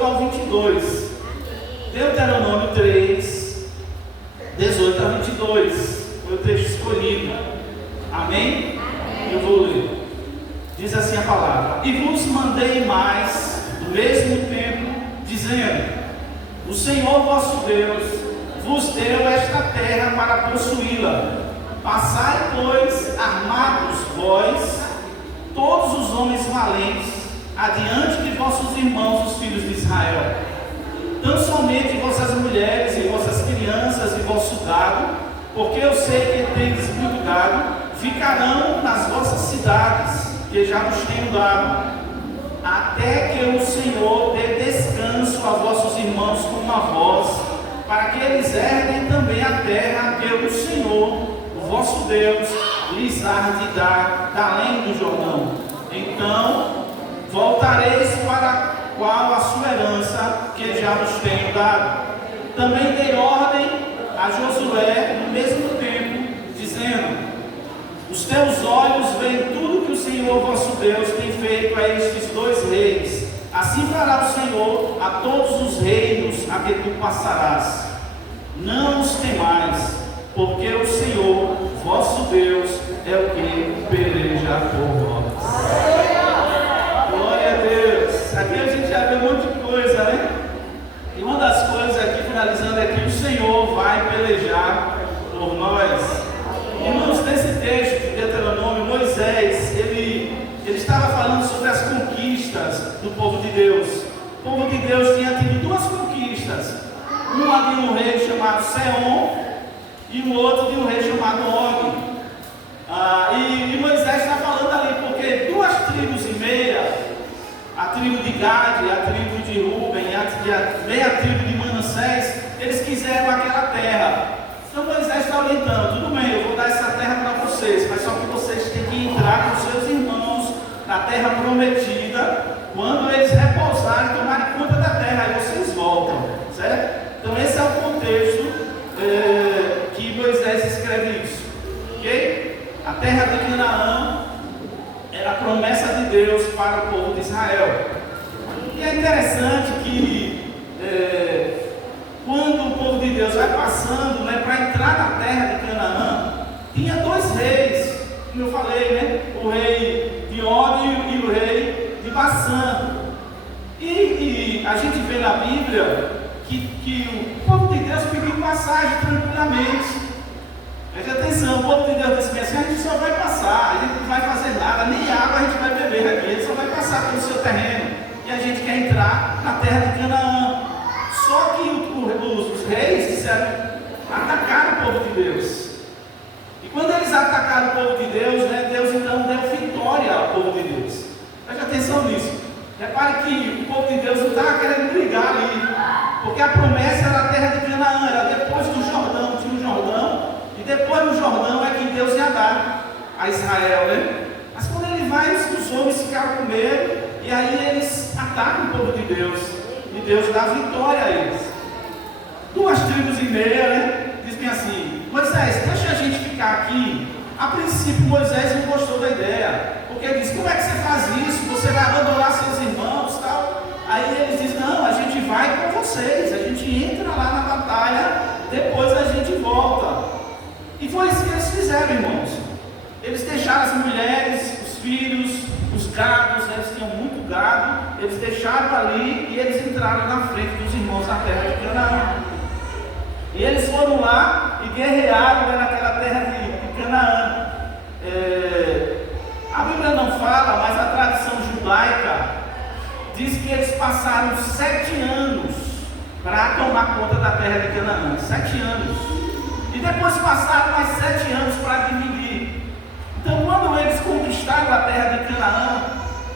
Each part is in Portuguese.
18 ao 22. Deuteronômio 3, 18 a 22. Foi o texto escolhido. Amém? Eu vou ler. Diz assim a palavra: E vos mandei mais do mesmo tempo, dizendo: O Senhor vosso Deus vos deu esta terra para possuí-la. Passai, pois, armados vós, todos os homens valentes, adiante de vossos irmãos, os filhos de Israel. Tão somente vossas mulheres e vossas crianças e vosso gado, porque eu sei que tendes muito gado, ficarão nas vossas cidades, que já vos tenho dado, até que o Senhor dê descanso a vossos irmãos como a vós, para que eles herdem também a terra que o Senhor, o vosso Deus, lhes há de dar da além do Jordão. Então voltareis para qual a sua herança, que já vos tenho dado. Também dei ordem a Josué no mesmo tempo, dizendo: Os teus olhos veem tudo que o Senhor vosso Deus tem feito a estes dois reis. Assim fará o Senhor a todos os reinos a que tu passarás. Não os temais, porque o Senhor vosso Deus é o que peleja por vós. Glória a Deus. Aqui a gente já vê um monte de coisa, né? E uma das coisas aqui, finalizando, é que o Senhor vai pelejar por nós. Irmãos, nesse texto de Deuteronômio, Moisés, ele estava falando sobre as conquistas do povo de Deus. O povo de Deus tinha tido duas conquistas. Uma de um rei chamado Seom e o outro de um rei chamado Og. E Moisés está falando ali, porque duas tribos e meia, a tribo de Gade, a tribo de Ruben e meia tribo de Manassés, eles quiseram aquela terra. Então Moisés está orientando: tudo bem, eu vou dar essa terra para vocês, mas só que vocês têm que entrar com seus irmãos na terra prometida, quando eles repousarem, tomarem conta da terra, aí vocês voltam, certo? Então esse é o contexto que Moisés escreve isso, ok? A terra de Canaã era a promessa de Deus para o povo de Israel. E é interessante que quando o povo de Deus vai passando, né, para entrar na terra de Canaã, tinha dois reis, como eu falei, né? O rei de Og e o rei de Bassã. E a gente vê na Bíblia que o povo de Deus pediu passagem tranquilamente. Preste atenção, o povo de Deus disse assim: a gente só vai passar, a gente não vai fazer nada, nem água a gente vai beber aqui, a gente só vai passar pelo seu terreno. E a gente quer entrar na terra de Canaã. Só que os reis disseram, atacaram o povo de Deus. E quando eles atacaram o povo de Deus, né, Deus então deu vitória ao povo de Deus. Preste atenção nisso. Repare que o povo de Deus não estava querendo brigar ali, porque a promessa era a terra de Canaã, era depois do Jordão, tinha o Jordão, e depois do Jordão é que Deus ia dar a Israel, né? Mas quando ele vai, os homens ficaram com medo, e aí eles atacam o povo de Deus, e Deus dá vitória a eles. Duas tribos e meia, né? Dizem assim: Moisés, deixa a gente ficar aqui. A princípio Moisés não gostou da ideia, porque ele disse: como é que você faz isso? Você vai abandonar seus irmãos e tal. Aí eles dizem: não, a gente vai com vocês, a gente entra lá na batalha, depois a gente volta. E foi isso que eles fizeram, irmãos. Eles deixaram as mulheres, os filhos, os gados, eles tinham muito gado, eles deixaram ali e eles entraram na frente dos irmãos na terra de Canaã. E eles foram lá e guerrearam, né, naquela terra de Canaã. A Bíblia não fala, mas a tradição judaica diz que eles passaram 7 anos para tomar conta da terra de Canaã. 7 anos. E depois passaram mais 7 anos para dividir. Então, quando eles conquistaram a terra de Canaã,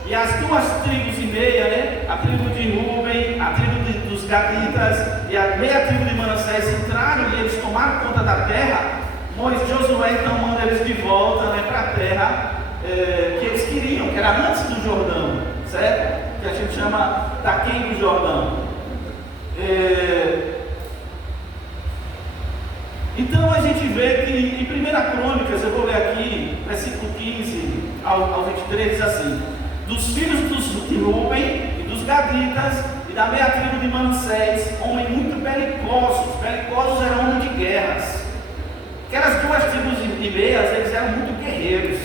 e as duas tribos e meia, né, a tribo de Ruben, a tribo dos Gaditas e a meia tribo de Manassés entraram e eles tomaram conta da terra, Josué então manda eles de volta, né, para a terra que eles queriam, que era antes do Jordão, certo? Que a gente chama Taquém do Jordão. Então a gente vê que em 1 Crônicas, eu vou ler aqui, versículo 15 ao 23, diz assim: dos filhos de Ruben e dos Gaditas e da meia tribo de Manassés, homens muito belicosos. Belicosos eram homens de guerras. Aquelas duas tribos de meias, eles eram muito guerreiros,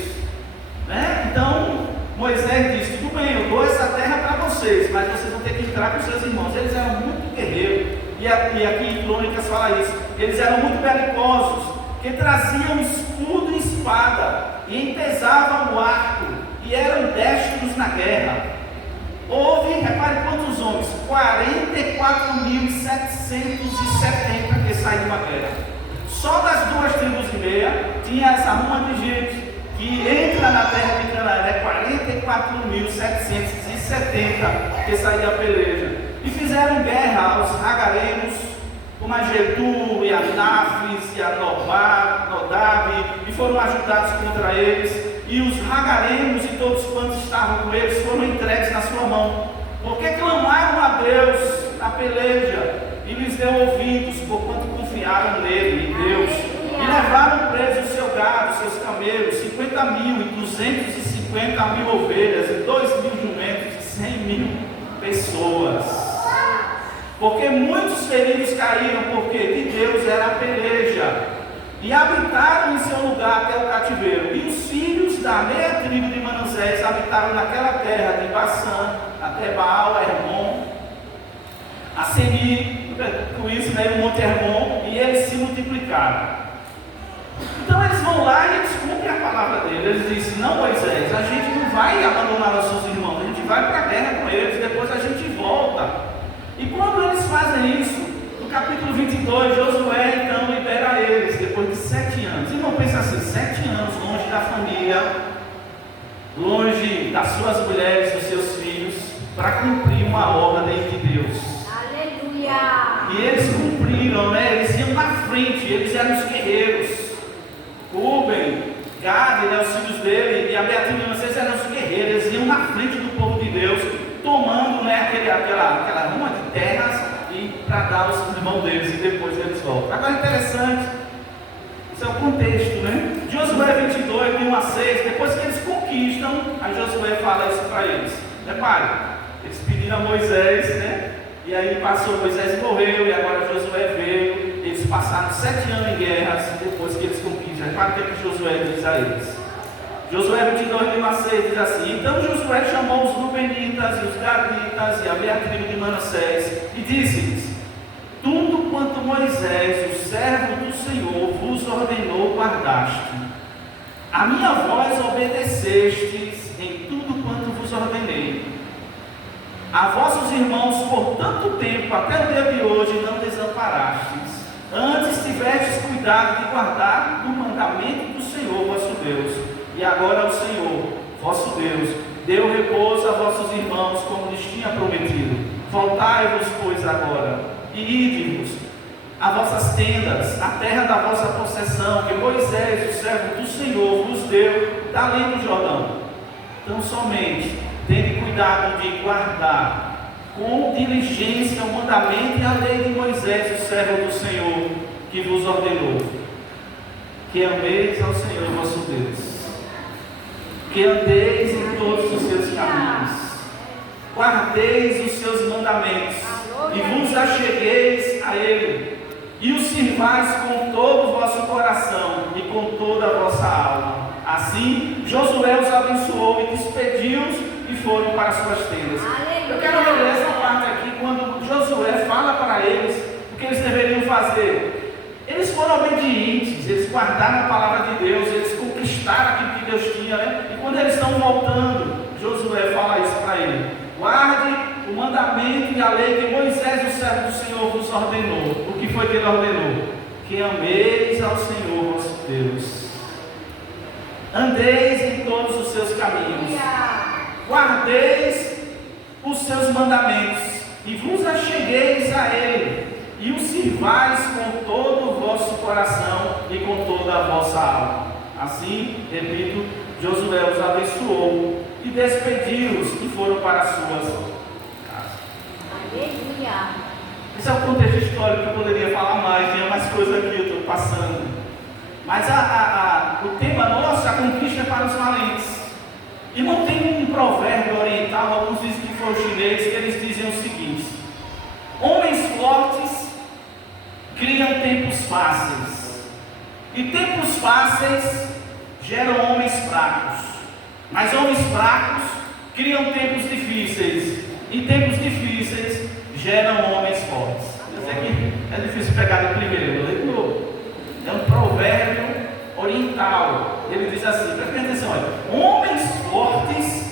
né? Então Moisés disse: tudo bem, eu dou essa terra para vocês, mas vocês vão ter que entrar com seus irmãos. Eles eram muito guerreiros, e aqui em Crônicas fala isso. Eles eram muito belicosos, que traziam escudo e espada, e empezavam o arco, e eram destros na guerra. Houve, repare quantos homens, 44.770 que saíram da guerra. Só das duas tribos de meia tinha essa ruma de gente que entra na terra de Canaã, 44.770 que saíram a peleja. E fizeram guerra aos Hagarenos, como a Getu e a Nafis e a Nodab, e foram ajudados contra eles. E os Hagarenos e todos quantos estavam com eles foram entregues na sua mão, porque clamaram a Deus na peleja, e lhes deu ouvidos, porquanto confiaram nele, em Deus. E levaram presos o seu gado, seus camelos, 50.000 e 250.000 ovelhas, e 2.000 jumentos, e 100.000 pessoas. Porque muitos feridos caíram, porque de Deus era a peleja, e habitaram em seu lugar até o cativeiro. E os filhos da meia tribo de Manassés habitaram naquela terra de Bassã, até Baal, Hermon, a Seni, com isso, né, o Monte Hermon, e eles se multiplicaram. Então eles vão lá e eles cumprem a palavra dele. Eles dizem: não, Moisés, a gente não vai abandonar nossos irmãos, a gente vai para a guerra com eles, depois a gente volta. E quando eles fazem isso, no capítulo 22, Josué então libera eles, depois de 7 anos. E não pensa assim, 7 anos longe da família, longe das suas mulheres, dos seus filhos, para cumprir uma ordem de Deus. Aleluia! E eles cumpriram, né? Eles iam na frente, eles eram os guerreiros. Ruben, Gad, né, os filhos dele, e a Beatriz, vocês eram os guerreiros, eles iam na frente do povo de Deus, tomando, né, aquela ruma de terras, e para dar aos irmãos deles, e depois eles voltam. Agora interessante, isso é o contexto, né? Josué 22, 1 a 6, depois que eles conquistam, aí Josué fala isso para eles. Repare, eles pediram a Moisés, né? E aí passou, Moisés morreu, e agora Josué veio. Eles passaram 7 anos em guerras, depois que eles conquistam. Repare o que Josué diz a eles. Josué 22, 1 a 6 diz assim: então Josué chamou os Rubenitas e os Gaditas e a meia tribo de Manassés, e disse-lhes: tudo quanto Moisés, o servo do Senhor, vos ordenou, guardaste. A minha voz obedecestes em tudo quanto vos ordenei. A vossos irmãos por tanto tempo, até o dia de hoje, não desamparastes. Antes tivestes cuidado de guardar o mandamento do Senhor vosso Deus. E agora o Senhor vosso Deus deu repouso a vossos irmãos, como lhes tinha prometido. Voltai-vos, pois, agora, e ide-vos a vossas tendas, a terra da vossa possessão, que Moisés, o servo do Senhor, vos deu da além do Jordão. Então somente tende cuidado de guardar com diligência o mandamento e a lei de Moisés, o servo do Senhor, que vos ordenou. Que ameis ao Senhor vosso Deus, que andeis em todos os seus caminhos, guardeis os seus mandamentos, e vos achegueis a Ele, e o sirvais com todo o vosso coração e com toda a vossa alma. Assim, Josué os abençoou e despediu-os, e foram para suas tendas. Eu quero ler essa parte aqui, quando Josué fala para eles o que eles deveriam fazer. Eles foram obedientes, eles guardaram a palavra de Deus, eles conquistaram aquilo que Deus tinha, né? E quando eles estão voltando, Josué fala isso para ele: guarde o mandamento e a lei que Moisés, o servo do Senhor, vos ordenou. O que foi que ele ordenou? Que ameis ao Senhor vosso Deus, andeis em todos os seus caminhos, guardeis os seus mandamentos, e vos achegueis a Ele, e o sirvais com todo o vosso coração e com toda a vossa alma. Assim, repito, Josué os abençoou e despediu-os, e foram para as suas casas. Aleluia! Esse é o contexto histórico, que eu poderia falar mais, tinha mais coisa aqui, eu estou passando. Mas o tema nosso, a conquista é para os valentes. E não tem um provérbio oriental, alguns dizem que foi chinês, que eles dizem o seguinte: Homens fortes criam tempos fáceis, e tempos fáceis geram homens fracos, mas homens fracos criam tempos difíceis, e tempos difíceis geram homens fortes. Eu sei que é difícil pegar no primeiro, é um provérbio oriental. Ele diz assim, presta atenção, olha, homens fortes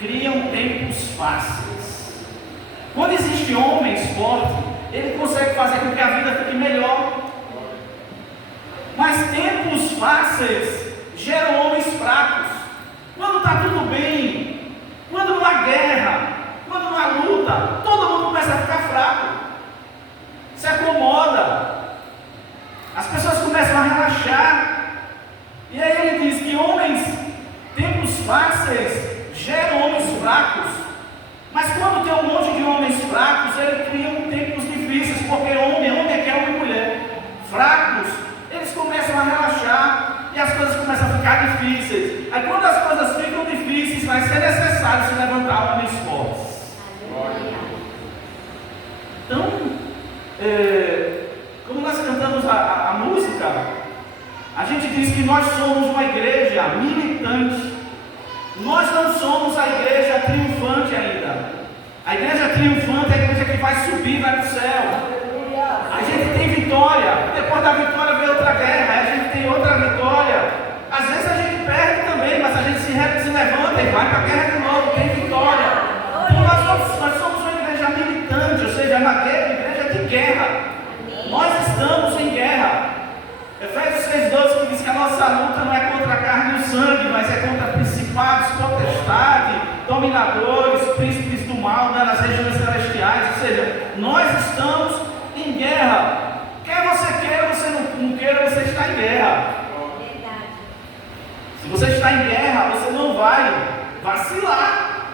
criam tempos fáceis. Quando existe homens fortes, ele consegue fazer com que a vida fique melhor. Mas tempos fáceis geram homens fracos. Quando está tudo bem, quando não há guerra, quando não há luta, todo mundo começa a ficar fraco, se acomoda, as pessoas começam a relaxar. E aí ele diz que tempos fáceis geram homens fracos. Mas quando tem um monte de homens fracos, ele cria tempos difíceis, porque homem é que é homem e mulher. Fracos, eles começam a relaxar e as coisas começam a ficar difíceis. Aí quando as coisas ficam difíceis, vai ser necessário se levantar homens fortes. Então, como nós cantamos a música, a gente diz que nós somos uma igreja militante. Nós não somos a igreja triunfante ainda. A igreja triunfante é a igreja que vai subir, vai para o céu. A gente tem vitória. Depois da vitória vem outra guerra. A gente tem outra vitória. Às vezes a gente perde também, mas a gente se levanta e vai para a guerra de novo. Tem vitória. Então nós somos uma igreja militante, ou seja, uma igreja de guerra. Nós estamos em guerra. Efésios 6,12 que diz que a nossa luta não é contra a carne e o sangue, mas é contra principados, potestades, dominadores, príncipes do mal, nas regiões celestiais. Ou seja, nós estamos em guerra. Quer você queira, você não queira, você está em guerra. Se você está em guerra, você não vai vacilar.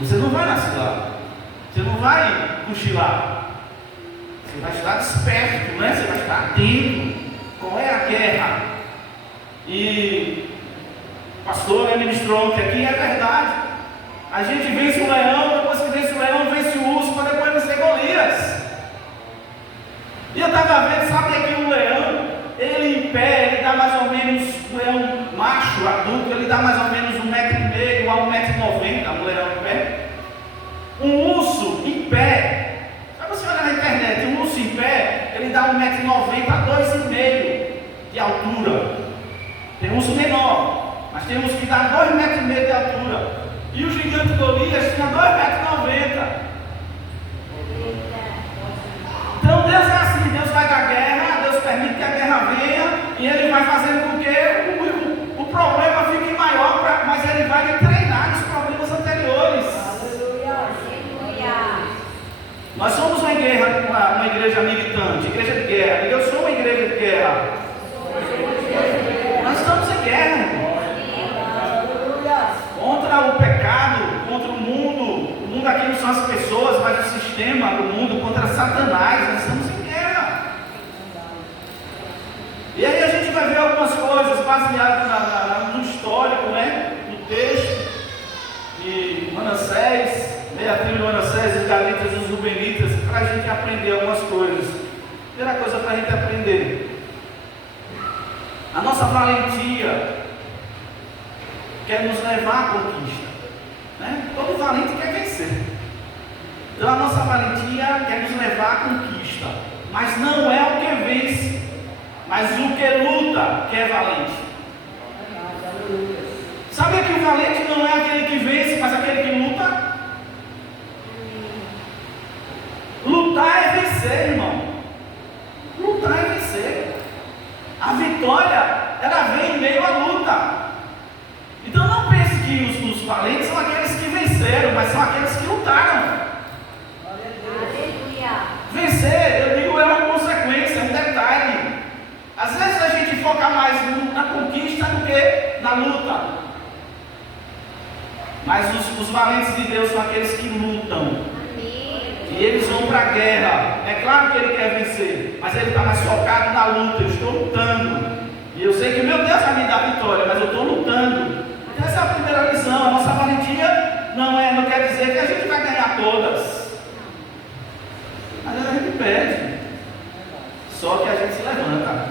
Você não vai vacilar. Você não vai cochilar. Você vai estar desperto, né? Você vai estar atento. Qual é a guerra? E o pastor ministrou ontem aqui, é verdade. A gente vence o leão, depois que vence o leão, vence o urso, para depois vencer Golias. E eu estava vendo, sabe aqui um leão, ele em pé, ele dá mais ou menos, um leão macho, adulto, ele dá mais ou menos 1,5 m a 1,90 m, um leão em pé. Um urso em pé, você olha na internet, um urso em pé, ele dá 1,90 m a 2,5 m de altura. Tem urso menor, mas tem uns que dá 2,5 m de altura. E o gigante Golias tinha 2,90 m. Então Deus é assim, Deus vai dar guerra, Deus permite que a guerra venha, e Ele vai fazendo com que o problema fique maior, mas Ele vai lhe treinar nos problemas anteriores. Nós somos uma igreja militante, igreja de guerra. Eu sou uma igreja de guerra. Nós estamos em guerra, irmão. Contra o pecado, contra o mundo. O mundo aqui não são as pessoas, mas o sistema do mundo, contra Satanás. Nós estamos em guerra. E aí a gente vai ver algumas coisas baseadas no histórico, né? No texto de Manassés, a tribo de Manassés, os Galitas e os Rubenitas, para a gente aprender algumas coisas. Primeira coisa para a gente aprender: a nossa valentia quer nos levar à conquista, né? Todo valente quer vencer. Então a nossa valentia quer nos levar à conquista, mas não é o que vence, mas o que luta que é valente. Sabe que o valente não é aquele que vence, mas aquele que luta? Lutar é vencer, irmão. Lutar é vencer. A vitória, ela vem em meio à luta. Então não pense que os valentes são aqueles que venceram, mas são aqueles que lutaram. Aleluia. Vencer, eu digo, é uma consequência, é um detalhe. Às vezes a gente foca mais na conquista do que na luta. Mas os valentes de Deus são aqueles que lutam. E eles vão para a guerra. É claro que ele quer vencer, mas ele está mais focado na luta. Eu estou lutando. E eu sei que meu Deus vai me dar a vitória, mas eu estou lutando. Então essa é a primeira lição. A nossa valentia não quer dizer que a gente vai ganhar todas. Só que a gente se levanta.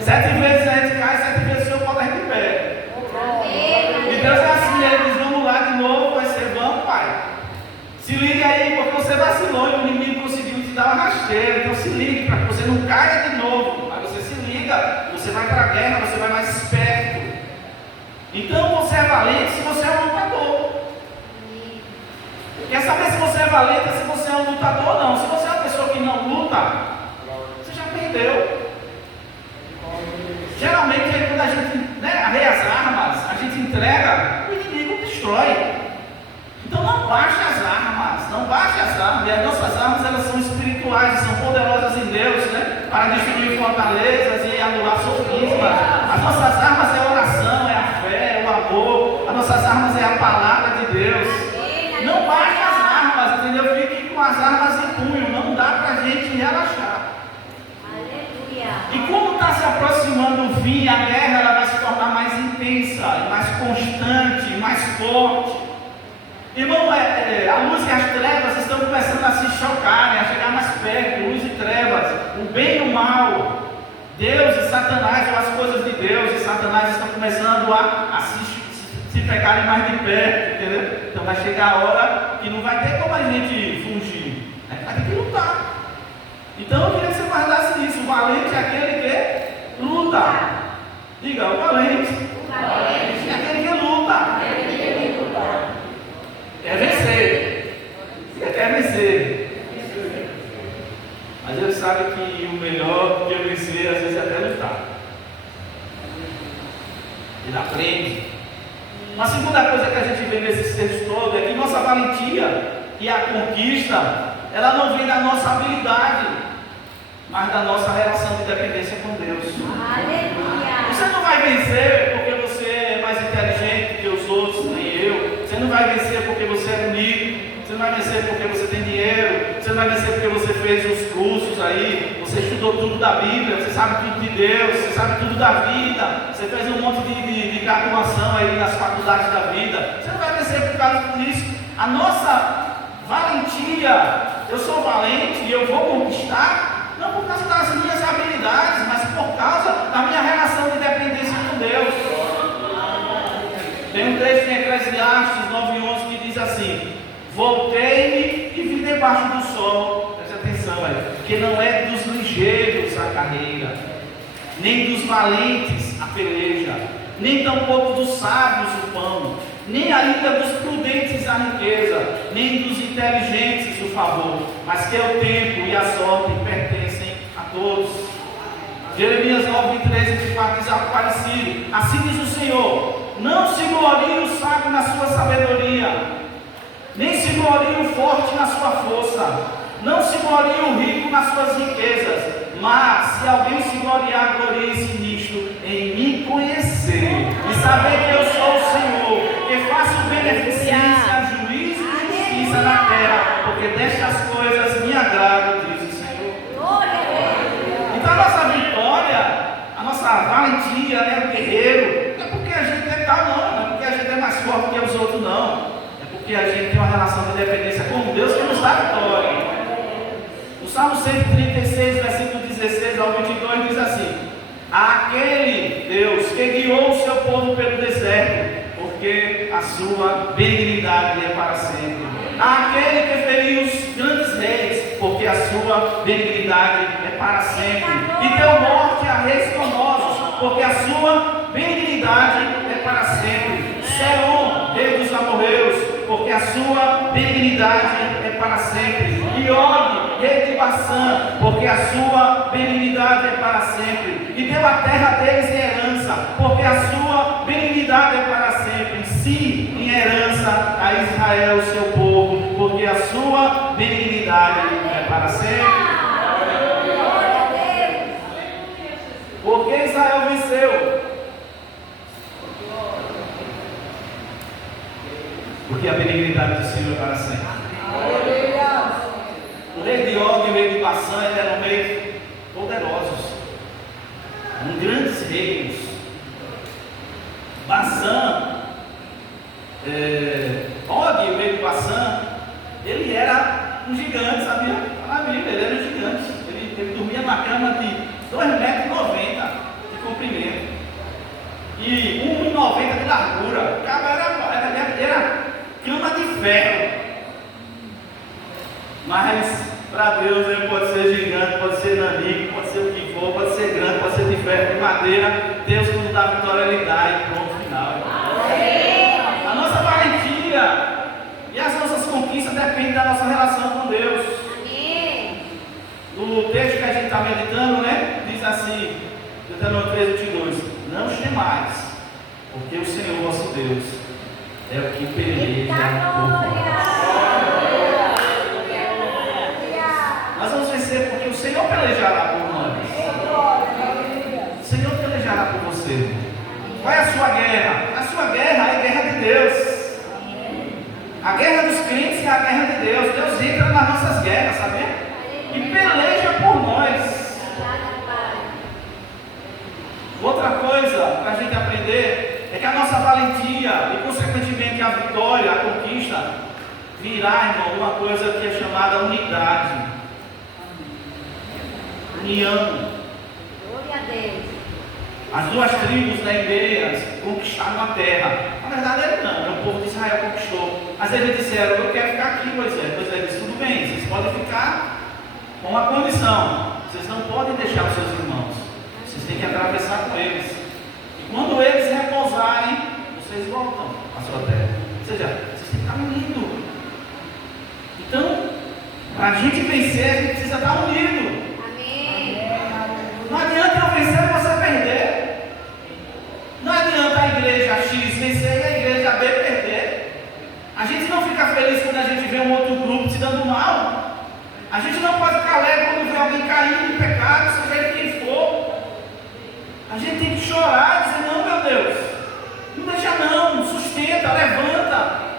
7 vezes a gente cai, 7 vezes o Senhor bota a gente em pé. E Deus é assim, Ele diz, vamos lá de novo, vai ser, vamos, Pai. Se ligue aí, porque você vacilou e o inimigo conseguiu te dar uma rasteira. Então se ligue, para que você não caia de novo. Mas você se liga, você vai para a guerra, você vai mais esperto. Então você é valente se você é um lutador. Quer saber se você é valente, se você é um lutador ou não? Se você é uma pessoa que não luta, você já perdeu. Geralmente, quando a gente arreia as armas, a gente entrega, o inimigo destrói. Então não baixe as armas, não baixe as armas. E as nossas armas, elas são espirituais, são poderosas em Deus, para destruir fortalezas e anular sofismas. As nossas armas é a oração, é a fé, é o amor. As nossas armas é a palavra de Deus. Não baixe as armas, entendeu? Fique com as armas em punho, não dá para a gente relaxar. Aleluia. E como está se aproximando o fim, a guerra ela vai se tornar mais intensa, mais constante, mais forte. Irmão, a luz e as trevas estão começando a se chocarem, a chegar mais perto, luz e trevas, o bem e o mal, Deus e Satanás, ou as coisas de Deus e Satanás estão começando a se pegarem mais de perto, entendeu? Então vai chegar a hora que não vai ter como a gente fugir, vai ter que lutar. Então eu queria que você guardasse isso. O valente é aquele que luta. Diga, o valente é aquele que luta. Quer vencer. Você quer vencer. Mas ele sabe que o melhor do que vencer às vezes é até lutar. Ele aprende. Uma segunda coisa que a gente vê nesse texto todo é que nossa valentia e a conquista, ela não vem da nossa habilidade, mas da nossa relação de dependência com Deus. Aleluia. Você não vai vencer porque você é mais inteligente que os outros, nem eu. Você não vai vencer porque você é bonito. Você não vai vencer porque você tem dinheiro. Você não vai vencer porque você fez os cursos aí. Você estudou tudo da Bíblia. Você sabe tudo de Deus. Você sabe tudo da vida. Você fez um monte de graduação aí nas faculdades da vida. Você não vai vencer por causa disso. A nossa valentia, eu sou valente e eu vou conquistar, não por causa das minhas habilidades, mas por causa da minha relação de dependência com Deus. Tem um texto em Eclesiastes 9:11 que diz assim: voltei-me e vi debaixo do sol, preste atenção aí, que não é dos ligeiros a carreira, nem dos valentes a peleja, nem tampouco dos sábios o pão, nem ainda dos prudentes a riqueza, nem dos inteligentes o favor, mas que é o tempo e a sorte pertencem a todos. Jeremias 9:13 diz algo parecido. Assim diz o Senhor: não se glorie o sábio na sua sabedoria, nem se glorie o forte na sua força, não se glorie o rico nas suas riquezas, mas se alguém se gloriar, glorie-se nisto, em me conhecer e saber que eu sou o Senhor, que faço beneficência, juízo e justiça na terra, porque destas coisas me agrado, diz o Senhor. Então a nossa vitória, a nossa valentia, o guerreiro, não é porque a gente é tal, não é porque a gente é mais forte que os outros, não. É porque a gente tem uma relação de dependência com Deus que nos dá vitória. O Salmo 136, versículo 16 ao 22 diz assim: aquele Deus que guiou o seu povo pelo deserto, porque a sua benignidade é para sempre. Aquele que feriu os grandes reis, porque a sua benignidade é para sempre. E deu morte a reis famosos, porque a sua benignidade é para sempre. Seom, rei dos amorreus, porque a sua benignidade é para sempre. E Og, rei de Baçã, porque a sua benignidade é para sempre. E deu a terra deles em herança, porque a sua benignidade é para sempre. Sim, em herança a Israel, seu povo, porque a sua benignidade é para sempre. Porque Israel venceu. Porque a benignidade do Senhor é para sempre. O rei de Og e o rei de Baçã eram reis poderosos, grandes reinos. Baçã, Og, o rei de Baçã, ele era um gigante, sabia? Na Bíblia, ele era um gigante. Ele dormia numa cama de 2,90 metros de comprimento e 1,90 de largura. O cara era cama de ferro. Mas para Deus ele pode ser gigante, pode ser nanico, pode ser o que for, pode ser grande, pode ser de ferro, de madeira. Deus, quando dá vitória, ele dá e pronto, final. A nossa valentia e as nossas conquistas dependem da nossa relação com Deus. No texto que a gente está meditando, né? Diz assim, Deuteronômio 3:22: não temais, porque o Senhor vosso Deus é o que peleja por vós. Nós vamos vencer porque o Senhor pelejará por nós. O Senhor pelejará por você. Qual é a sua guerra? A sua guerra é a guerra de Deus. A guerra dos crentes é a guerra de Deus. Deus entra nas nossas guerras, sabia? E peleja por nós. Outra coisa para a gente aprender é que a nossa valentia e consequentemente a vitória, a conquista, virá, irmão, uma coisa que é chamada unidade. União. Glória a Deus. As duas tribos da Ibeias conquistaram a terra. Na verdade, ele não, o povo de Israel conquistou. Mas eles disseram: eu quero ficar aqui, Moisés. Moisés disse: tudo bem, vocês podem ficar com uma condição: vocês não podem deixar os seus irmãos, vocês têm que atravessar com eles. E quando eles repousarem, vocês voltam à sua terra. Ou seja, vocês têm que estar unidos. Então, para a gente vencer, a gente precisa estar unido. Não adianta eu vencer e você perder. Não adianta a igreja X vencer e a igreja B perder. A gente não fica feliz quando a gente vê um outro grupo se dando mal. A gente não pode ficar alegre quando vê alguém caindo em pecado, seja ele quem for. A gente tem que chorar e dizer: não, meu Deus, não deixa não, sustenta, levanta.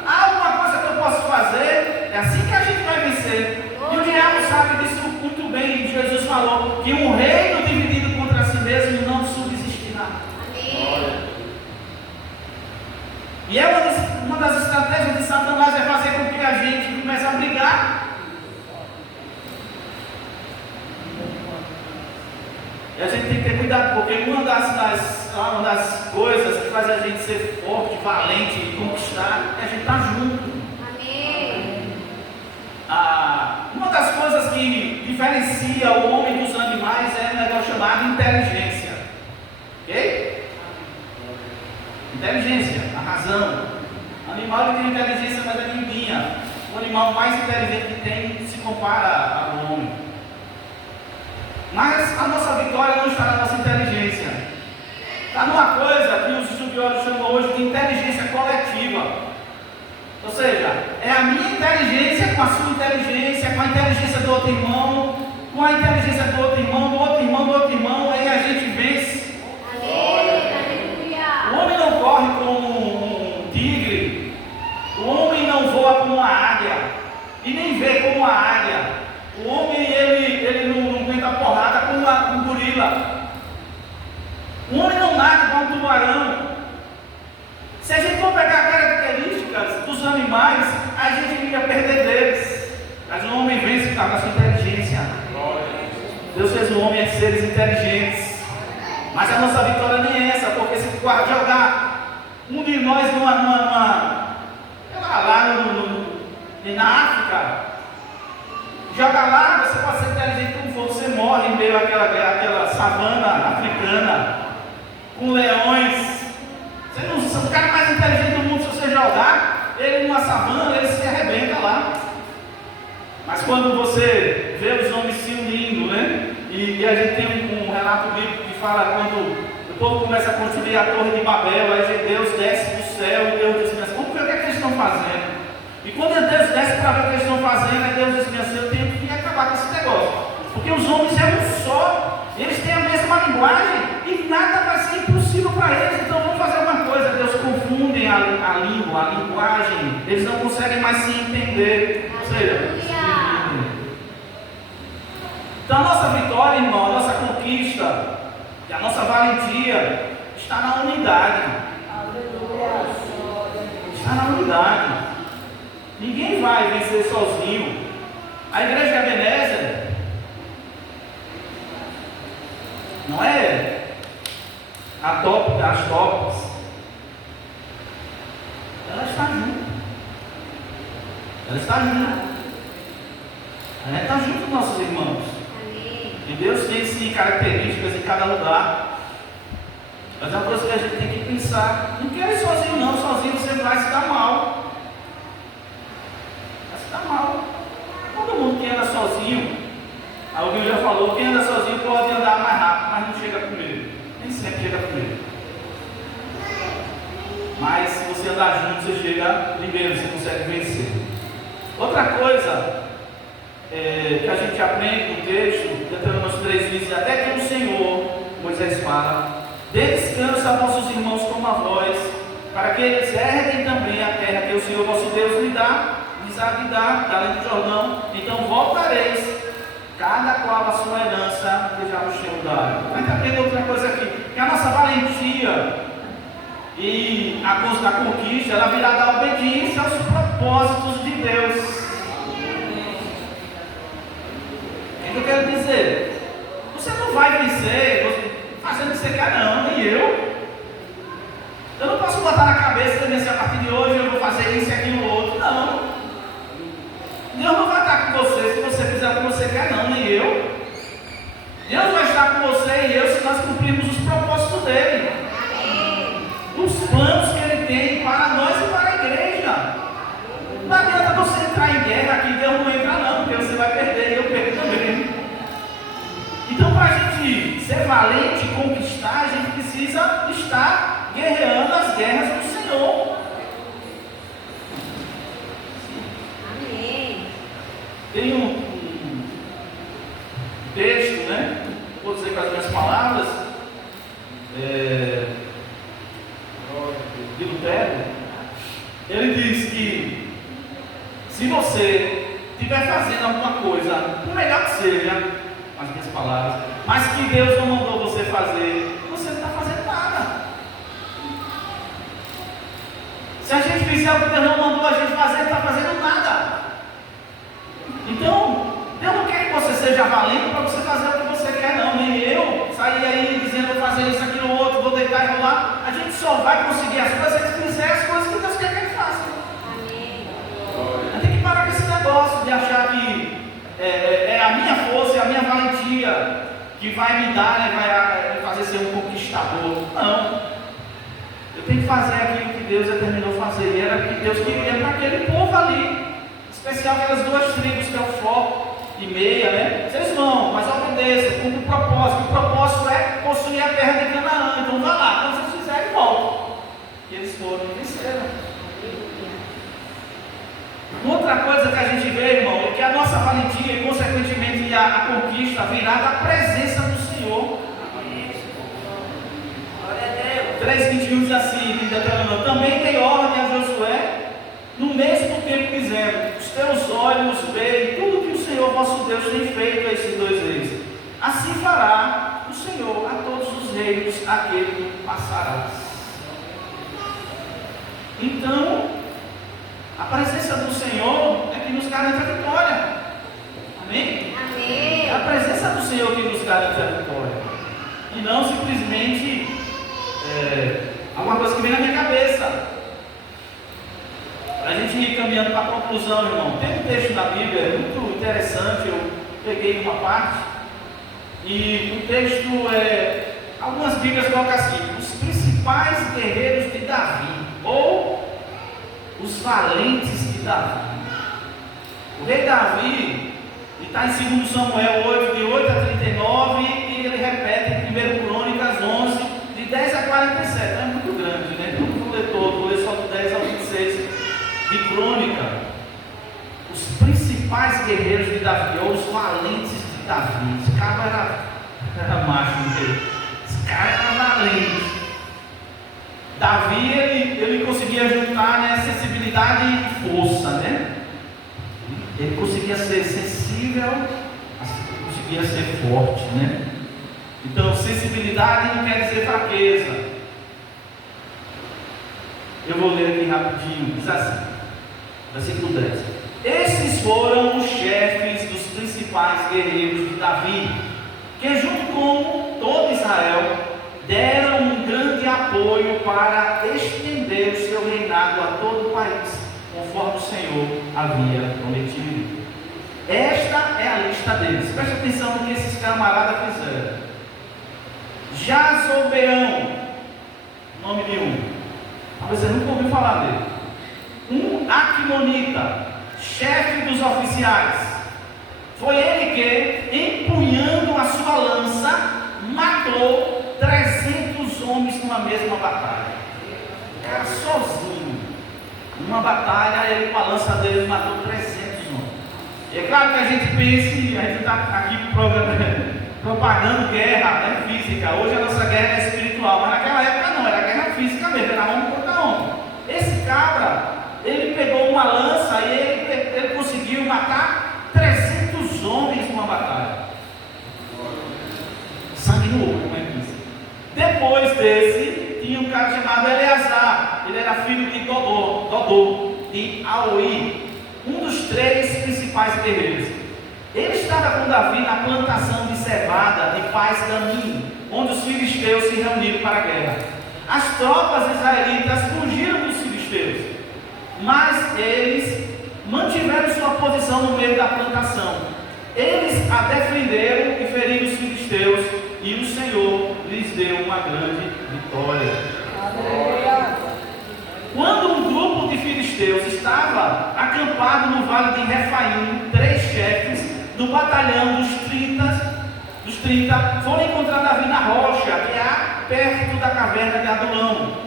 Há alguma coisa que eu posso fazer. É assim que a gente vai vencer. E o diabo sabe disso muito bem. Jesus falou que um reino dividido contra si mesmo não subsistirá. Amém. E uma das estratégias de Satanás é fazer com que a gente comece a brigar. E a gente tem que ter cuidado, porque uma das coisas que faz a gente ser forte, valente e conquistar é a gente estar junto. Uma das coisas que diferencia o homem dos animais é um negócio chamado inteligência. Ok? Inteligência, a razão. O animal tem inteligência, mas é limpinha. O animal mais inteligente que tem se compara ao homem. Mas a nossa vitória não está na nossa inteligência. Está numa coisa que os estudiosos chamam hoje de inteligência coletiva. Ou seja, é a minha inteligência com a sua inteligência, com a inteligência do outro irmão, com a inteligência do outro irmão, do outro irmão, do outro irmão, aí a gente vence. O homem não corre como um tigre, o homem não voa como uma águia, e nem vê como uma águia. O homem, ele não aguenta porrada como um gorila. O homem não nada como um tubarão. Se a gente for pegar características dos animais, a gente ia perder deles. Mas o homem vence por causa da sua inteligência. Deus fez o homem de seres inteligentes. Mas a nossa vitória nem é essa, porque se jogar um de nós lá na África, joga lá, você pode ser inteligente como for, você morre em meio àquela savana africana, com leões. Você não, o cara mais inteligente do mundo, se você jogar ele numa savana, ele se arrebenta lá. Mas quando você vê os homens se unindo, né? E a gente tem um relato bíblico que fala quando o povo começa a construir a torre de Babel, aí Deus desce do céu e Deus diz assim: vamos ver o que é que eles estão fazendo. E quando Deus desce para ver o que eles estão fazendo, aí Deus diz assim: eu tenho que acabar com esse negócio. Porque os homens é um só, eles têm a mesma linguagem e nada vai ser impossível para eles. Então vamos fazer uma coisa: Deus confundem a língua, a linguagem, eles não conseguem mais se entender. Ou seja, então a nossa vitória, irmão, a nossa conquista e a nossa valentia está na unidade. Está na unidade. Ninguém vai vencer sozinho. A igreja de Ebenezer Não é as tópicas. Ela está junto. Ela está junto. Ela está junto com nossos irmãos. Amém. E Deus tem sim características em cada lugar. Mas é uma coisa que a gente tem que pensar. Não quer ir sozinho não. Sozinho você vai se dar mal. Vai se dar mal. Todo mundo que anda sozinho, alguém já falou, quem anda sozinho pode andar mais rápido, mas não chega primeiro. Nem sempre chega primeiro. Mas se você andar junto, você chega primeiro, você consegue vencer. Outra coisa que a gente aprende no texto, Deuteronômio 3 diz, até que o Senhor, Moisés fala, dê descanso a vossos irmãos como a vós, para que eles herdem também a terra que o Senhor vosso Deus lhes há de dar, além do Jordão. Então voltareis, cada qual a sua herança que já vos tenho dado. Mas também outra coisa aqui, que a nossa valentia e a conquista, ela virá da obediência aos propósitos de Deus. O que eu quero dizer? Você não vai vencer fazendo o que você quer, não, nem eu. Eu não posso botar na cabeça e dizer, a partir de hoje eu vou fazer isso e aquilo outro. Não. Deus não vai estar com você se você fizer o que você quer, não, nem eu. Deus vai estar com você e eu se nós cumprirmos os propósitos dele. Os planos que ele tem para nós e para a igreja. Não adianta você entrar em guerra aqui, Deus não entra não, porque você vai perder e eu perco também. Então, para a gente ser valente e conquistar, a gente precisa estar guerreando as guerras do Senhor. Amém. Tem um texto, né? Vou dizer com as minhas palavras, de Lutero. Ele diz que se você estiver fazendo alguma coisa, por melhor que seja, as minhas palavras, mas que Deus não mandou você fazer, você não está fazendo nada. Se a gente fizer o que Deus não mandou a gente fazer, não está fazendo nada. Então, Deus não quer que você seja valente para você fazer o que você quer, não. Nem eu sair aí dizendo vou fazer isso, aquilo, outro, vou deitar e rolar. A gente só vai conseguir as coisas se fizer as coisas que Deus quer que a gente faça. Amém. A gente tem que parar com esse negócio de achar que é a minha força, é a minha valentia que vai me dar, né, vai fazer ser um conquistador. Não. Eu tenho que fazer aquilo que Deus determinou fazer. E era o que Deus queria para aquele povo ali. Especial aquelas duas tribos que é o foco e meia, né? Vocês vão, mas obedeçam, cumpram o propósito. O propósito é possuir a terra de Canaã. Então vá lá, quando vocês fizerem, voltam. E eles foram e venceram. Outra coisa que a gente vê, irmão, é que a nossa valentia e consequentemente a conquista virá da presença do Senhor. Glória a Deus. 3:21 diz assim, também dei ordem a Josué no mesmo tempo, dizendo: os teus olhos veem tudo que o Senhor vosso Deus tem feito a esses 2 reis. Assim fará o Senhor a todos os reinos a que passarás. Então, a presença do Senhor é que nos garante a vitória. Amém? Amém. É a presença do Senhor que nos garante a vitória. E não simplesmente alguma coisa que vem na minha cabeça. Para a gente ir caminhando para a conclusão, irmão, tem um texto da Bíblia muito interessante, eu peguei uma parte, e o texto algumas Bíblias colocam assim: os principais guerreiros de Davi, ou os valentes de Davi. O rei Davi, ele está em 2 Samuel 8, de 8 a 39, e ele repete em 1 Crônicas 11, de 10 a 47, é muito grande, né? Então não vou ler todo, vou ler só do 10 ao 26 de Crônica. Os principais guerreiros de Davi, ou os valentes de Davi. Esse cara era macho inteiro. Esse cara era valente. Davi, ele conseguia juntar, né, sensibilidade e força, né? Ele conseguia ser sensível, conseguia ser forte, né? Então, sensibilidade não quer dizer fraqueza. Eu vou ler aqui rapidinho, diz assim, versículo 10. Esses foram os chefes dos principais guerreiros de Davi, que junto com todo Israel deram um grande apoio para estender o seu reinado a todo o país, conforme o Senhor havia prometido. Esta é a lista deles. Preste atenção no que esses camaradas fizeram. Jazobeão, nome de um. Você nunca ouviu falar dele. Um Aqumonita, chefe dos oficiais. Foi ele que, empunhando a sua lança, matou 300 homens numa mesma batalha. Era sozinho. Numa batalha, ele com a lança dele matou 300 homens. E é claro que a gente pensa, a gente está aqui propagando guerra, né, física. Hoje a nossa guerra é espiritual, mas naquela época não, era guerra física mesmo, era homem contra homem. Esse cabra, ele pegou uma lança e ele conseguiu matar 300 homens numa batalha. Sangue no olho, como é que diz? Depois desse, tinha um cara chamado Eleazar. Ele era filho de Dodô, de Aoi, um dos 3 principais guerreiros. Ele estava com Davi na plantação de cevada de Paz-Damim, onde os filisteus se reuniram para a guerra. As tropas israelitas fugiram dos filisteus, mas eles mantiveram sua posição no meio da plantação. Eles a defenderam e feriram os filisteus, e o Senhor lhes deu uma grande vitória. Quando um grupo de filisteus estava acampado no vale de Refaim, 3 chefes do batalhão dos 30 foram encontrar Davi na rocha, que há perto da caverna de Adulão.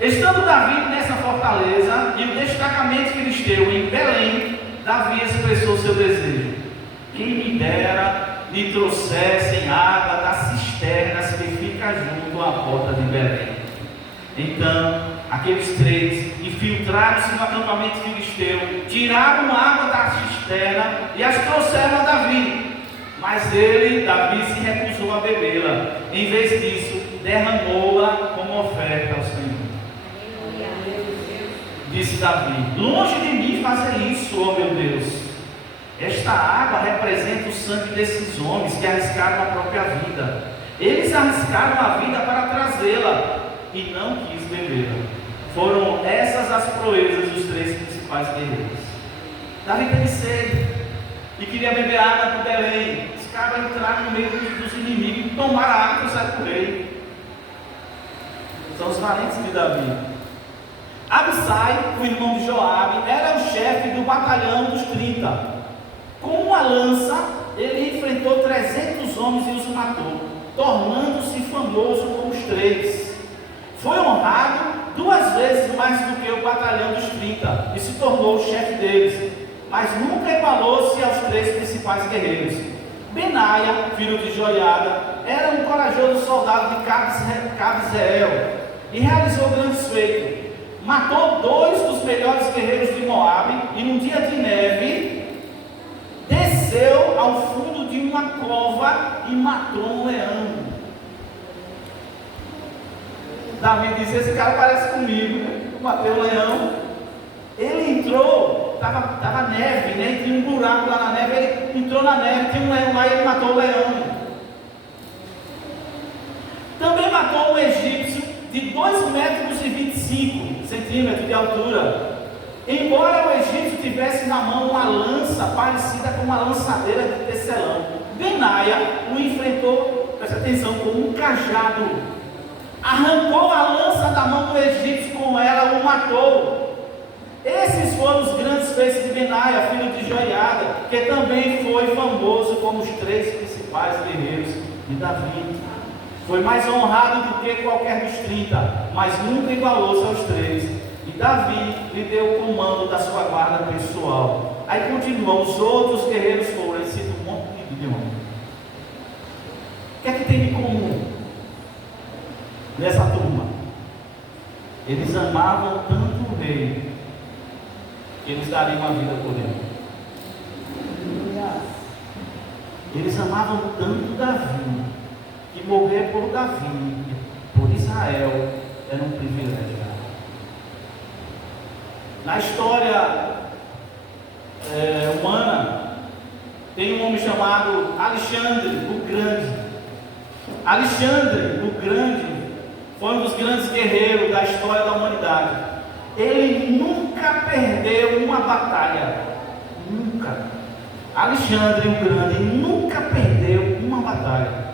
Estando Davi nessa fortaleza e o destacamento filisteu em Belém, Davi expressou seu desejo: quem me dera lhe trouxessem água das cisternas que fica junto à porta de Belém. Então aqueles 3 infiltraram-se no acampamento filisteu, tiraram água da cisterna e as trouxeram a Davi. Mas ele, Davi, se recusou a bebê-la. Em vez disso, derramou-a como oferta ao Senhor. Disse Davi: longe de mim fazer isso, ó meu Deus. Esta água representa o sangue desses homens que arriscaram a própria vida. Eles arriscaram a vida para trazê-la e não quis bebê-la. Foram essas as proezas dos 3 principais guerreiros. Davi teve sede e queria beber água do Belém. Os caras entraram no meio dos inimigos e tomaram a água e trouxeram para o rei. São os valentes de Davi. Abisai, o irmão de Joabe, era o chefe do batalhão dos 30. Com uma lança, ele enfrentou 300 homens e os matou, tornando-se famoso como os 3. Foi honrado 2 vezes mais do que o batalhão dos 30 e se tornou o chefe deles, mas nunca igualou-se aos 3 principais guerreiros. Benaia, filho de Joiada, era um corajoso soldado de Cabzeel e realizou grandes feitos. Matou 2 dos melhores guerreiros de Moabe e num dia de neve desceu ao fundo de uma cova e matou um leão. Davi disse: esse cara parece comigo, né? Eu matei o leão. Ele entrou, estava neve, né? Tinha um buraco lá na neve. Ele entrou na neve, tinha um leão lá e ele matou o leão. Também matou um egípcio de 2,25 metros de altura. Embora o egípcio tivesse na mão uma lança parecida com uma lançadeira de tecelão, Benaia o enfrentou, presta atenção, com um cajado. Arrancou a lança da mão do egípcio, com ela o matou. Esses foram os grandes feitos de Benaia, filho de Joiada, que também foi famoso como os 3 principais guerreiros de Davi. Foi mais honrado do que qualquer dos 30, mas nunca igualou-se aos 3. E Davi lhe deu o comando da sua guarda pessoal. Aí continua: os outros guerreiros foram, ele cita um monte de homens. O que é que tem de comum nessa turma? Eles amavam tanto o rei que eles dariam a vida por ele. Eles amavam tanto Davi que morrer por Davi, por Israel, era um privilégio. Na história humana, tem um homem chamado Alexandre o Grande. Alexandre o Grande foi um dos grandes guerreiros da história da humanidade. Ele nunca perdeu uma batalha. Nunca. Alexandre o Grande nunca perdeu uma batalha.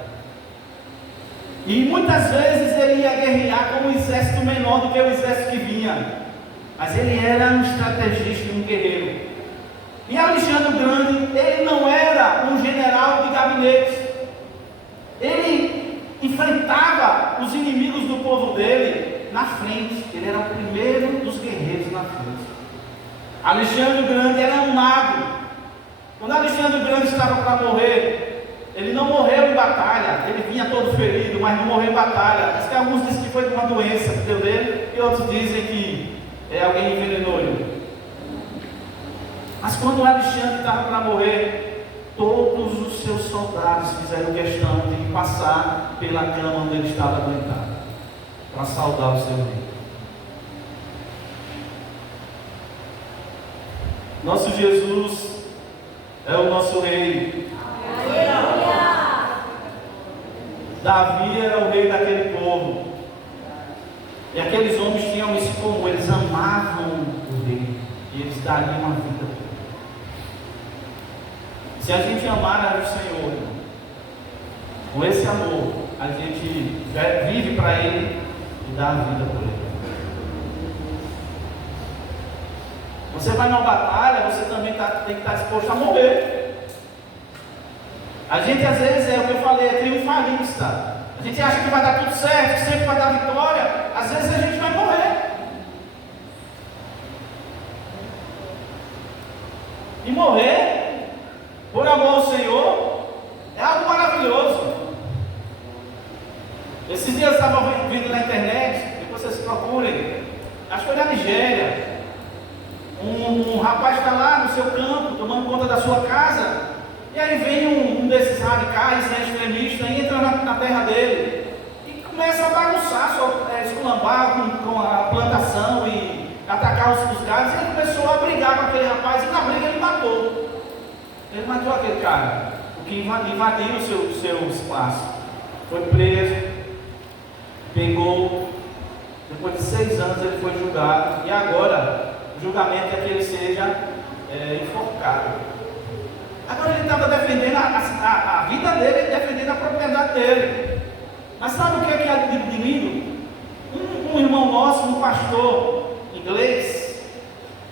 E muitas vezes ele ia guerrear com um exército menor do que o exército que vinha. Mas ele era um estrategista, um guerreiro. E Alexandre o Grande, ele não era um general de gabinete. Ele enfrentava os inimigos do povo dele na frente. Ele era o primeiro dos guerreiros na frente. Alexandre o Grande era um mago. Quando Alexandre o Grande estava para morrer, ele não morreu em batalha. Ele vinha todo ferido, mas não morreu em batalha. Diz que alguns dizem que foi de uma doença que deu dele, e outros dizem que alguém envenenou ele. Mas quando Alexandre estava para morrer, todos os seus soldados fizeram questão de passar pela cama onde ele estava deitado, para saudar o seu rei. Nosso Jesus é o nosso rei. Davi era o rei daquele povo. E aqueles homens tinham isso em comum, eles amavam o rei. E eles dariam uma vida por ele. Se a gente amar o Senhor, irmão, com esse amor, a gente vive para Ele e dá a vida por Ele. Você vai numa batalha, você também tem que estar disposto a morrer. A gente às vezes, é o que eu falei, é triunfalista. A gente acha que vai dar tudo certo, que sempre vai dar vitória. Às vezes a gente vai morrer. E morrer por amor ao Senhor é algo maravilhoso. Esses dias eu estava vendo na internet, depois vocês procurem, acho que foi na Nigéria. Um rapaz está lá no seu campo, tomando conta da sua casa, e aí vem um desses radicais, né, extremistas, e entra na terra dele e começa a bagunçar, esculambar com a plantação e atacar os gados. E ele começou a brigar com aquele rapaz, e na briga ele matou. Ele matou aquele cara, porque invadiu o seu espaço. Foi preso, pegou, depois de 6 anos ele foi julgado, e agora o julgamento é que ele seja enforcado. Agora ele estava defendendo a vida dele, defendendo a propriedade dele. Mas sabe o que é de lindo? Um irmão nosso, um pastor inglês,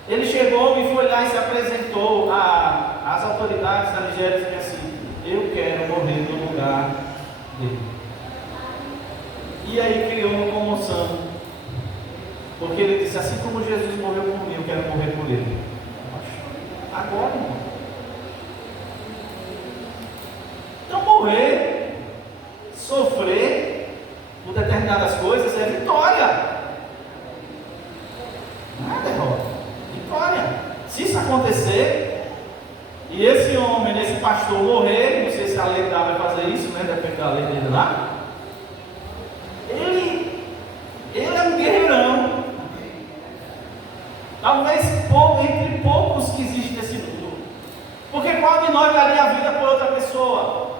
ele chegou e foi lá e se apresentou às autoridades da Nigéria e disse assim: eu quero morrer no lugar dele. E aí criou uma comoção, porque ele disse: assim como Jesus morreu por mim, eu quero morrer por ele. Agora, irmão. Então morrer, sofrer por determinadas coisas é vitória. Não é derrota, vitória. Se isso acontecer, e esse homem, esse pastor morrer, não sei se a lei vai fazer isso, né? Depende da lei dele lá. Ele é um guerreirão. Talvez entre poucos que existem nesse mundo. Porque qual de nós daria a vida por outra pessoa?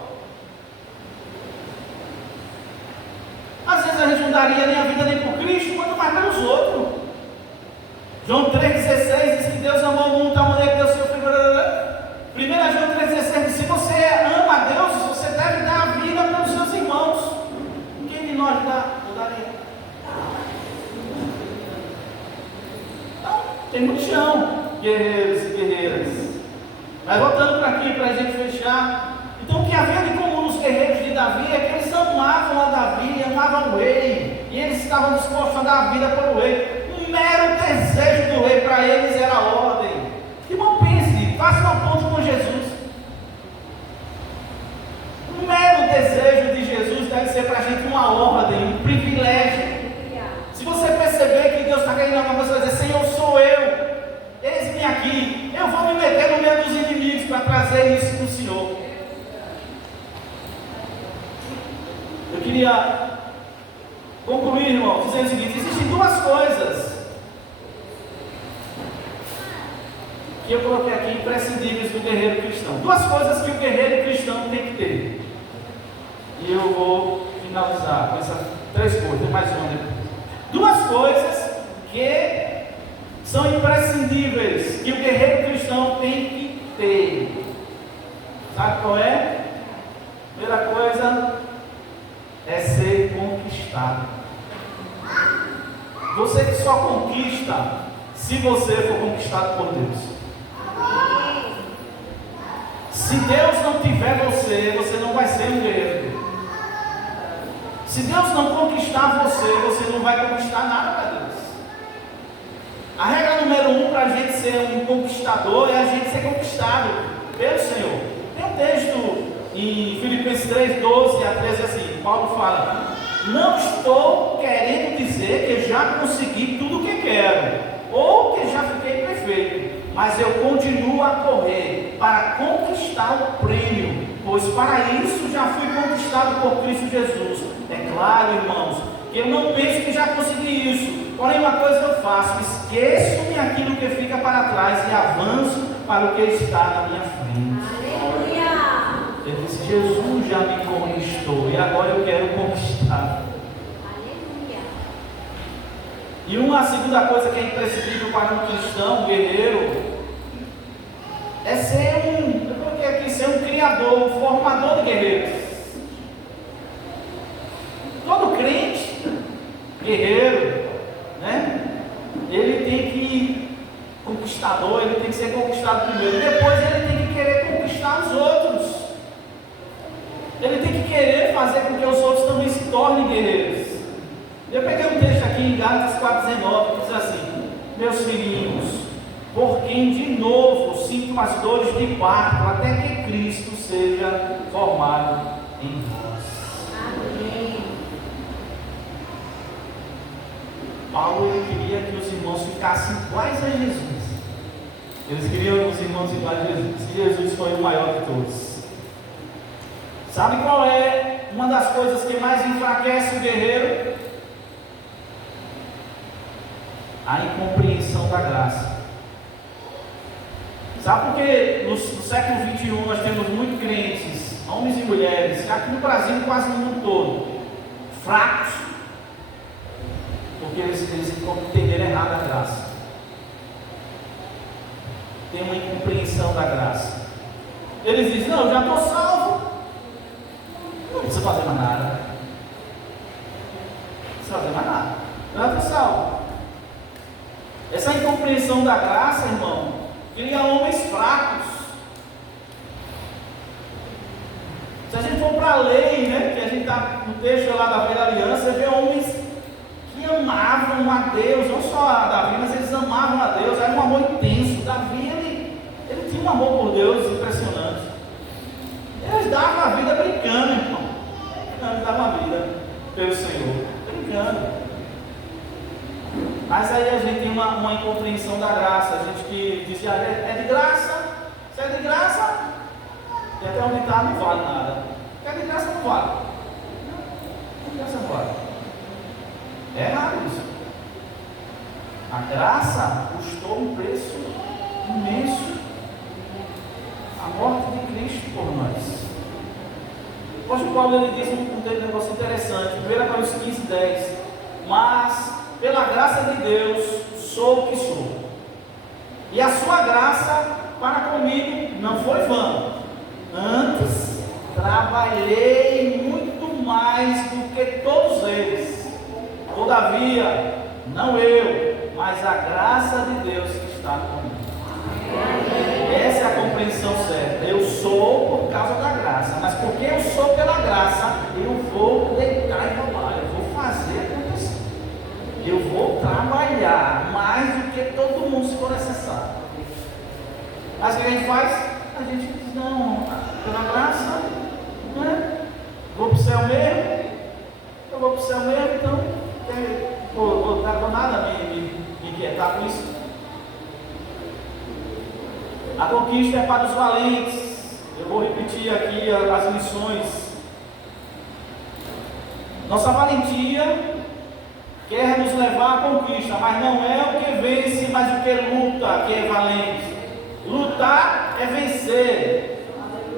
Às vezes a gente não daria nem a vida nem por Cristo, quanto mais pelos outros. João 3,16 diz que Deus amou o mundo de tal maneira que deu seu filho. 1 João 3,16 diz: se você ama a Deus, você deve dar a vida pelos seus irmãos. Quem de nós daria? Então, tem muito chão, guerreiros e guerreiras. Mas voltando para aqui, para a gente fechar. Então, o que havia de comum nos guerreiros de Davi é que eles amavam a Davi, amavam o rei, e eles estavam dispostos a dar a vida para o rei. Um mero desejo do rei para eles era a ordem. Irmão, pense, faça uma ponte com Jesus. Um mero desejo de Jesus deve ser para a gente uma ordem, um privilégio. Se você perceber que Deus está querendo alguma coisa, você vai dizer: Senhor, sou eu, eis-me aqui, eu vou me meter no meio dos inimigos para trazer isso para o Senhor. Eu queria concluir, irmão, dizendo o seguinte: existem duas coisas que eu coloquei aqui, imprescindíveis do guerreiro cristão. Duas coisas que o guerreiro cristão tem que ter. E eu vou finalizar com essas três coisas, mais uma depois. Duas coisas que são imprescindíveis, que o guerreiro cristão tem que ter. Sabe qual é? Primeira coisa é ser conquistado. Você que só conquista se você for conquistado por Deus. Se Deus não tiver você, você não vai ser um guerreiro. Se Deus não conquistar você, você não vai conquistar nada para Deus. A regra número 1 para a gente ser um conquistador é a gente ser conquistado pelo Senhor. Tem um texto em Filipenses 3, 12 a 13 assim, Paulo fala: não estou querendo dizer que já consegui tudo o que quero, ou que já fiquei perfeito, mas eu continuo a correr para conquistar o prêmio, pois para isso já fui conquistado por Cristo Jesus. É claro, irmãos, que eu não penso que já consegui isso, porém uma coisa eu faço: esqueço-me aquilo que fica para trás e avanço para o que está na minha frente. Aleluia! Ele disse: Jesus já me conquistou e agora eu quero conquistar. Aleluia! E uma segunda coisa que é imprescindível para um cristão, um guerreiro, é ser eu coloquei aqui, ser um criador, um formador de guerreiros. Todo crente, guerreiro, né? Ele tem que conquistador, ele tem que ser conquistado primeiro. Depois ele tem que querer conquistar os outros. Ele tem que querer fazer com que os outros também se tornem guerreiros. Eu peguei um texto aqui em Gálatas 4,19 que diz assim: meus filhinhos, por quem de novo sinto as dores de parto, até que Cristo seja formado em vós. Amém. Paulo queria que os irmãos ficassem iguais a Jesus. Eles queriam os irmãos iguais a Jesus. E Jesus foi o maior de todos. Sabe qual é uma das coisas que mais enfraquece o guerreiro? A incompreensão da graça. Sabe por que no século XXI nós temos muitos crentes, homens e mulheres, aqui no Brasil quase no mundo todo, fracos? Porque eles entenderam errado a graça. Tem uma incompreensão da graça. Eles dizem: não, eu já estou salvo, não precisa fazer mais nada. Não precisa fazer mais nada. Eu já estou salvo. Essa incompreensão da graça, irmão, cria homens fracos. Se a gente for para a lei, né, que a gente está no texto lá da velha aliança, você vê homens que amavam a Deus, não só a Davi, mas eles amavam a Deus, era um amor intenso. Davi, ele tinha um amor por Deus impressionante. Eles davam a vida brincando, irmão. Eles davam a vida pelo Senhor, brincando. Mas aí a gente tem uma incompreensão da graça. A gente que dizia: é de graça, se é de graça, e até onde está não vale nada. Se é de graça não vale. De graça não vale. É errado isso. A graça custou um preço imenso. A morte de Cristo por nós. O apóstolo Paulo ele diz um negócio interessante. 1 Coríntios 15, 10. Mas pela graça de Deus sou o que sou, e a sua graça para comigo não foi vã. Antes trabalhei muito mais do que todos eles. Todavia, não eu, mas a graça de Deus que está comigo. Essa é a compreensão certa. Eu sou por causa da graça, mas porque eu sou pela graça, eu vou deitar e rolar, eu vou fazer acontecer. Eu vou trabalhar mais do que todo mundo se for necessário. Mas o que a gente faz? A gente diz: não, pela graça, né? Vou para o céu mesmo. Eu vou para o céu mesmo, então vou nada me inquietar com isso. A conquista é para os valentes. Eu vou repetir aqui as lições. Nossa valentia quer nos levar à conquista, mas não é o que vence, mas o que luta que é valente. Lutar é vencer.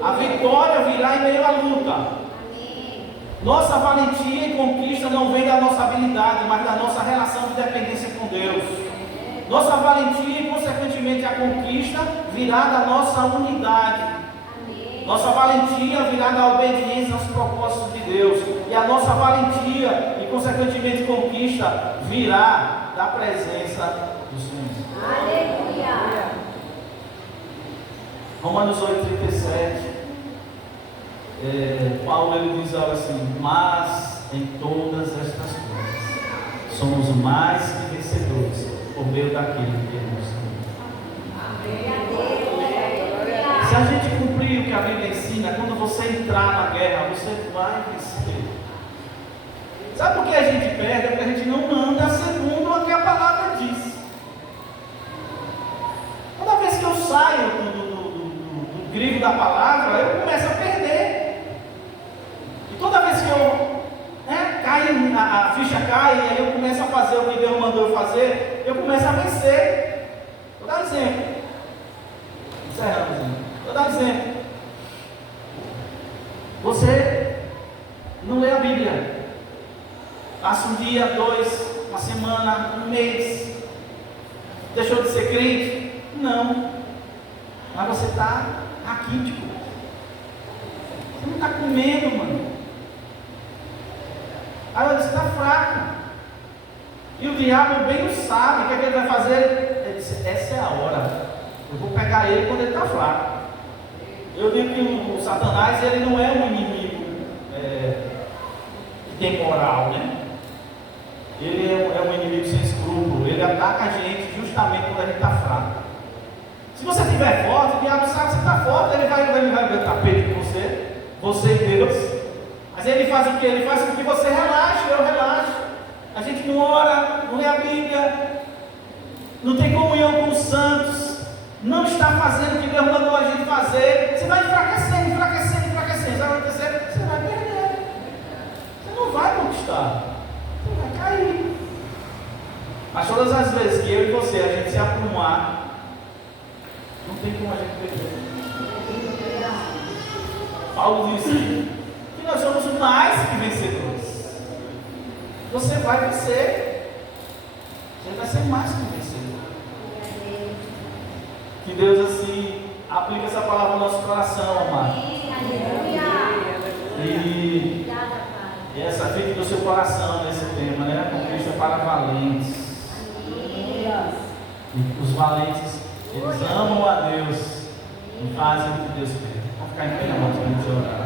A vitória virá em meio à luta. Amém. Nossa valentia e conquista não vem da nossa habilidade, mas da nossa relação de dependência com Deus. Nossa valentia e, consequentemente, a conquista virá da nossa unidade. Amém. Nossa valentia virá da obediência aos propósitos de Deus. E a nossa valentia e, consequentemente, conquista virá da presença do Senhor. Aleluia. Romanos 8,37. Paulo ele diz algo assim: mas em todas estas coisas somos mais que vencedores por meio daquele que nos ama. Se a gente cumprir o que a Bíblia ensina, quando você entrar na guerra, você vai vencer. Sabe por que a gente perde? É porque a gente não anda segundo o que a palavra diz. Toda vez que eu saio do crivo da palavra, eu começo a perder. E toda vez que eu a ficha cai, e aí eu começo a fazer o que Deus mandou eu fazer, eu começo a vencer. Vou dar um exemplo. Encerramos. Vou dar um exemplo. Você não lê a Bíblia. Passa um dia, 2, uma semana, um mês. Deixou de ser crente? Não. Mas você está raquítico. Você não está comendo, mano. Aí você está fraco. E o diabo bem o sabe. O que é que ele vai fazer? Ele disse: essa é a hora. Eu vou pegar ele quando ele está fraco. Eu digo que o Satanás ele não é um inimigo que tem moral, né? Ele é um inimigo sem escrúpulo. Ele ataca a gente justamente quando a gente está fraco. Se você estiver forte, o diabo sabe que você está forte, ele vai ver tapete com você e Deus. Mas ele faz o que? Ele faz com que você relaxe, eu relaxo. A gente não ora, não lê a Bíblia, não tem comunhão com os santos, não está fazendo o que Deus mandou a gente fazer. Você vai enfraquecendo. Você vai acontecer, você vai perder. Você não vai conquistar, você vai cair. Mas todas as vezes que eu e você, a gente se aprumar, não tem como a gente perder. Paulo disse que nós somos mais que vencedores. Você vai vencer. Você vai ser mais que vencedor. Que Deus assim aplique essa palavra no nosso coração, amado. E essa fique no seu coração nesse tema, né? Conquista para valentes. E os valentes, eles amam a Deus e fazem o que Deus quer. Vamos ficar em pé, amados, para nos orar.